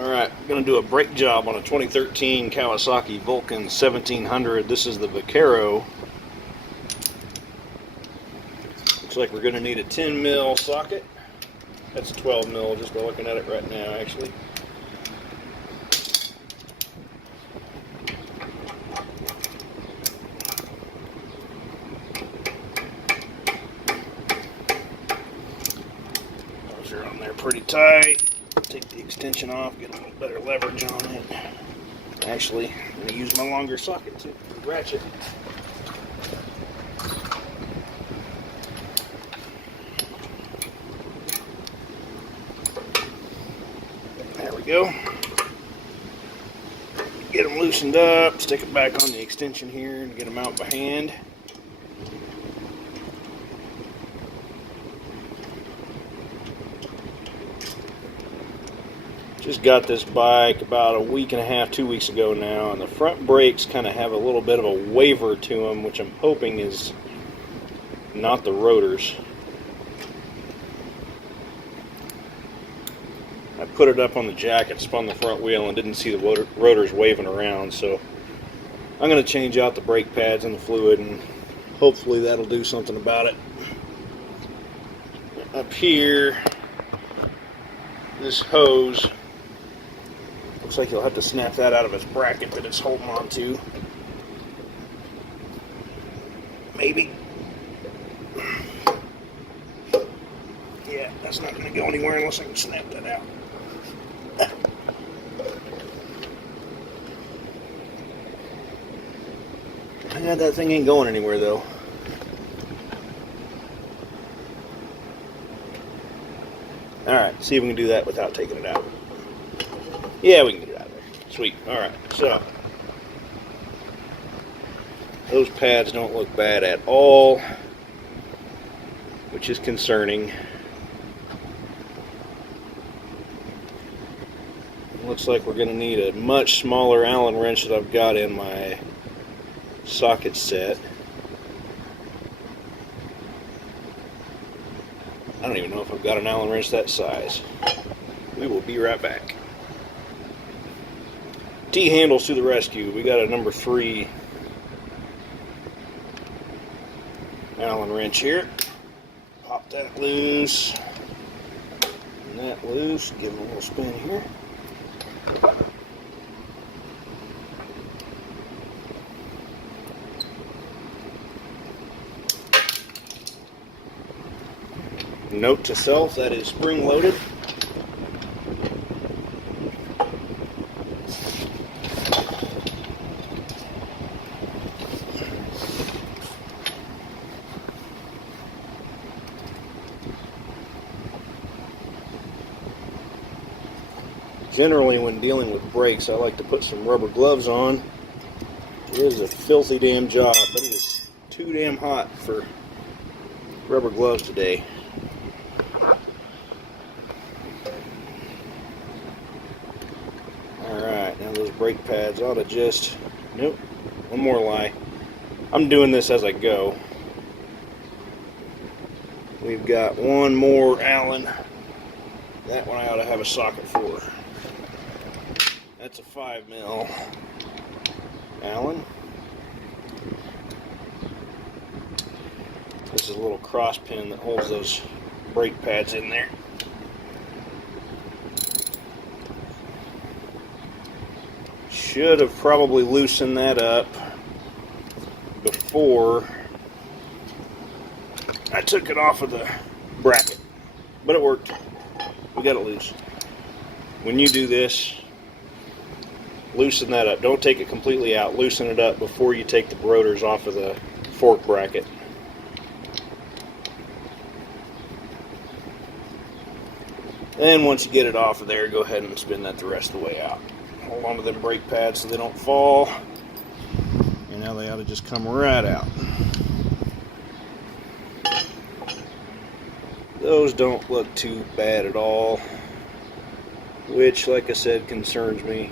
Alright, I'm going to do a brake job on a 2013 Kawasaki Vulcan 1700. This is the Vaquero. Looks like we're going to need a 10 mil socket. That's a 12 mil just by looking at it right now, actually. Those are on there pretty tight. Take the extension off, get a little better leverage on it. Actually, I'm going to use my longer socket to ratchet. There we go. Get them loosened up, stick it back on the extension here and get them out by hand. Just got this bike about a week and a half, 2 weeks ago now, and the front brakes kind of have a little bit of a waver to them, which I'm hoping is not the rotors. I put it up on the jack and spun the front wheel and didn't see the rotors waving around, so I'm going to change out the brake pads and the fluid, and hopefully that'll do something about it. Up here, this hose, looks like you'll have to snap that out of its bracket that it's holding on to. Maybe. Yeah, that's not going to go anywhere unless I can snap that out. Yeah, that thing ain't going anywhere though. Alright, see if we can do that without taking it out. Yeah, we can get it out of there. Sweet. Alright, so those pads don't look bad at all, which is concerning. It looks like we're going to need a much smaller Allen wrench that I've got in my socket set. I don't even know if I've got an Allen wrench that size. We will be right back. T-handles to the rescue. We got a number 3 Allen wrench here. Pop that loose. And that loose. Give it a little spin here. Note to self, that is spring loaded. Generally, when dealing with brakes, I like to put some rubber gloves on. It is a filthy damn job, but it is too damn hot for rubber gloves today. Alright, now those brake pads ought to just... Nope, one more lie. I'm doing this as I go. We've got one more Allen. That one I ought to have a socket for. That's a 5 mil Allen. This is a little cross pin that holds those brake pads in there. Should have probably loosened that up before I took it off of the bracket, but it worked. We got it loose. When you do this, loosen that up. Don't take it completely out. Loosen it up before you take the rotors off of the fork bracket. And once you get it off of there, go ahead and spin that the rest of the way out. Hold on to them brake pads so they don't fall. And now they ought to just come right out. Those don't look too bad at all, which, like I said, concerns me.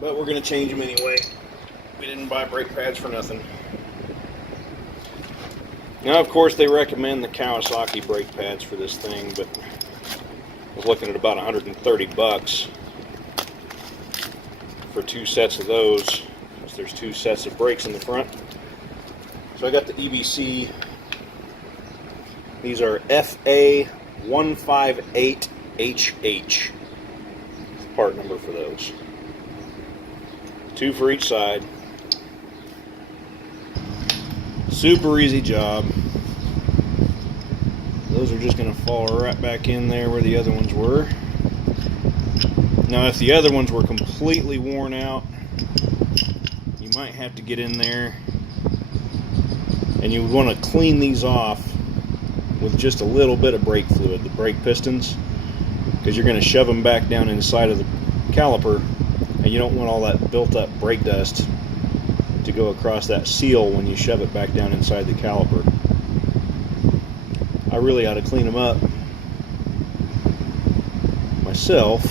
But we're going to change them anyway. We didn't buy brake pads for nothing. Now, of course, they recommend the Kawasaki brake pads for this thing, but was looking at about 130 bucks for 2 sets of those. So there's 2 sets of brakes in the front. So I got the EBC. These are FA158HH. Part number for those. 2 for each side. Super easy job. Those are just going to fall right back in there where the other ones were. Now if the other ones were completely worn out, you might have to get in there and you would want to clean these off with just a little bit of brake fluid, the brake pistons, because you're going to shove them back down inside of the caliper, and you don't want all that built up brake dust to go across that seal when you shove it back down inside the caliper. I really ought to clean them up myself.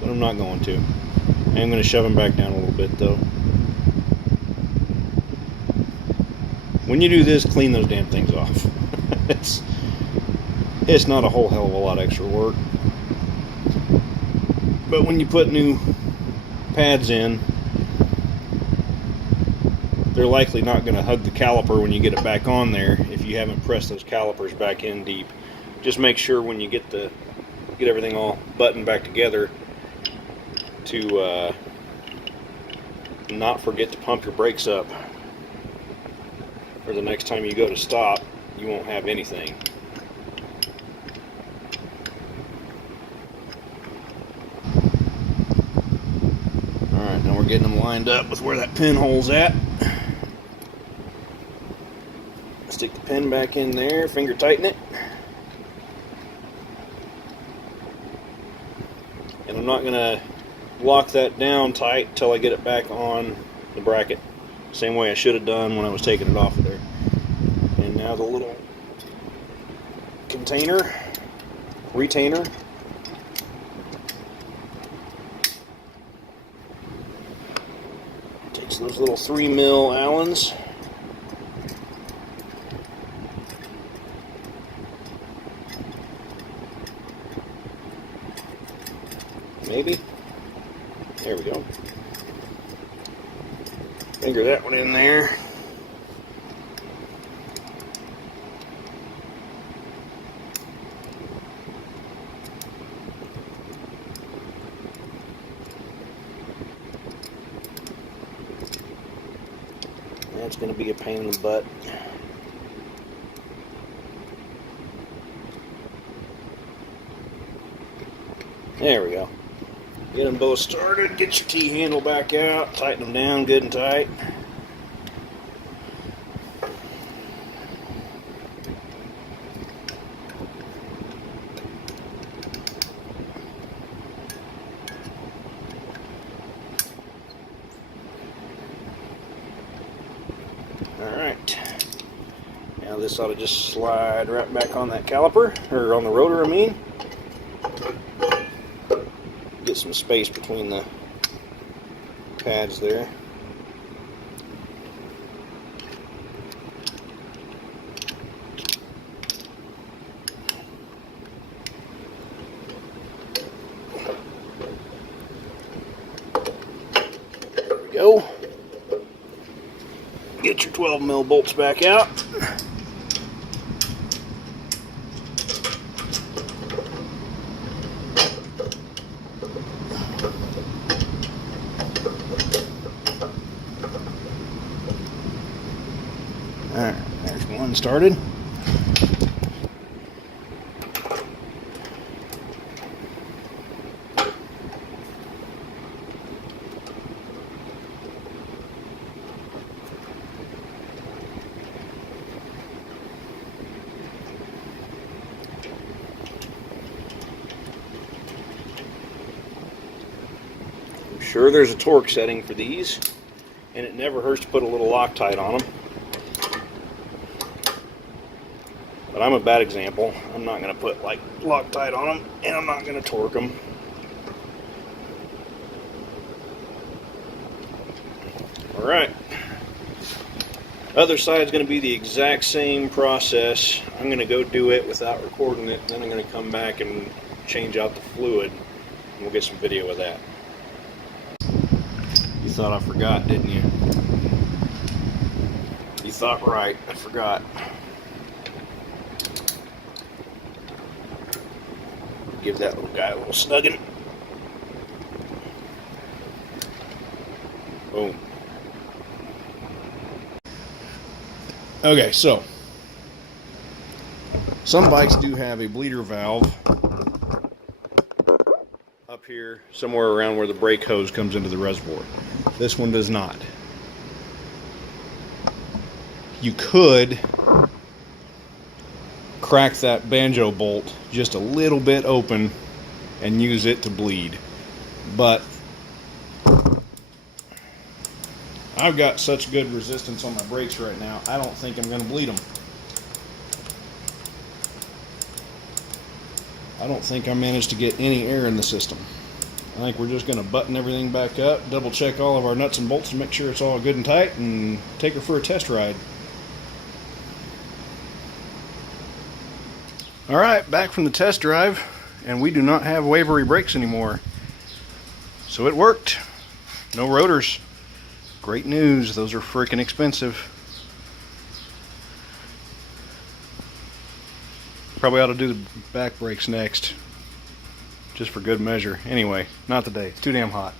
But I'm not going to. I am going to shove them back down a little bit though. When you do this, clean those damn things off. It's not a whole hell of a lot of extra work. But when you put new pads in, they're likely not going to hug the caliper when you get it back on there if you haven't pressed those calipers back in deep. Just make sure when you get everything all buttoned back together to not forget to pump your brakes up. Or the next time you go to stop, you won't have anything. Alright, now we're getting them lined up with where that pinhole's at. Stick the pin back in there, finger tighten it. And I'm not going to lock that down tight until I get it back on the bracket. Same way I should have done when I was taking it off of there. And now the little retainer. Takes those little 3mm Allens. Maybe. There we go. Finger that one in there. That's going to be a pain in the butt. There we go. Get them both started, get your T-handle back out, tighten them down good and tight. Alright, now this ought to just slide right back on that caliper, or on the rotor I mean. Get some space between the pads there. There we go. Get your 12mm bolts back out. Alright, there's one started. I'm sure there's a torque setting for these, and it never hurts to put a little Loctite on them. But I'm a bad example. I'm not going to put like Loctite on them, and I'm not going to torque them. Alright. Other side's going to be the exact same process. I'm going to go do it without recording it, and then I'm going to come back and change out the fluid, and we'll get some video of that. You thought I forgot, didn't you? You thought right, I forgot. Give that little guy a little snugging. Boom. Okay, so some bikes do have a bleeder valve up here somewhere around where the brake hose comes into the reservoir. This one does not. You could crack that banjo bolt just a little bit open and use it to bleed, but I've got such good resistance on my brakes right now, I don't think I'm going to bleed them. I don't think I managed to get any air in the system. I think we're just going to button everything back up, double check all of our nuts and bolts to make sure it's all good and tight, and take her for a test ride. Alright, back from the test drive, and we do not have wavery brakes anymore. So it worked. No rotors. Great news, those are freaking expensive. Probably ought to do the back brakes next, just for good measure. Anyway, not today, it's too damn hot.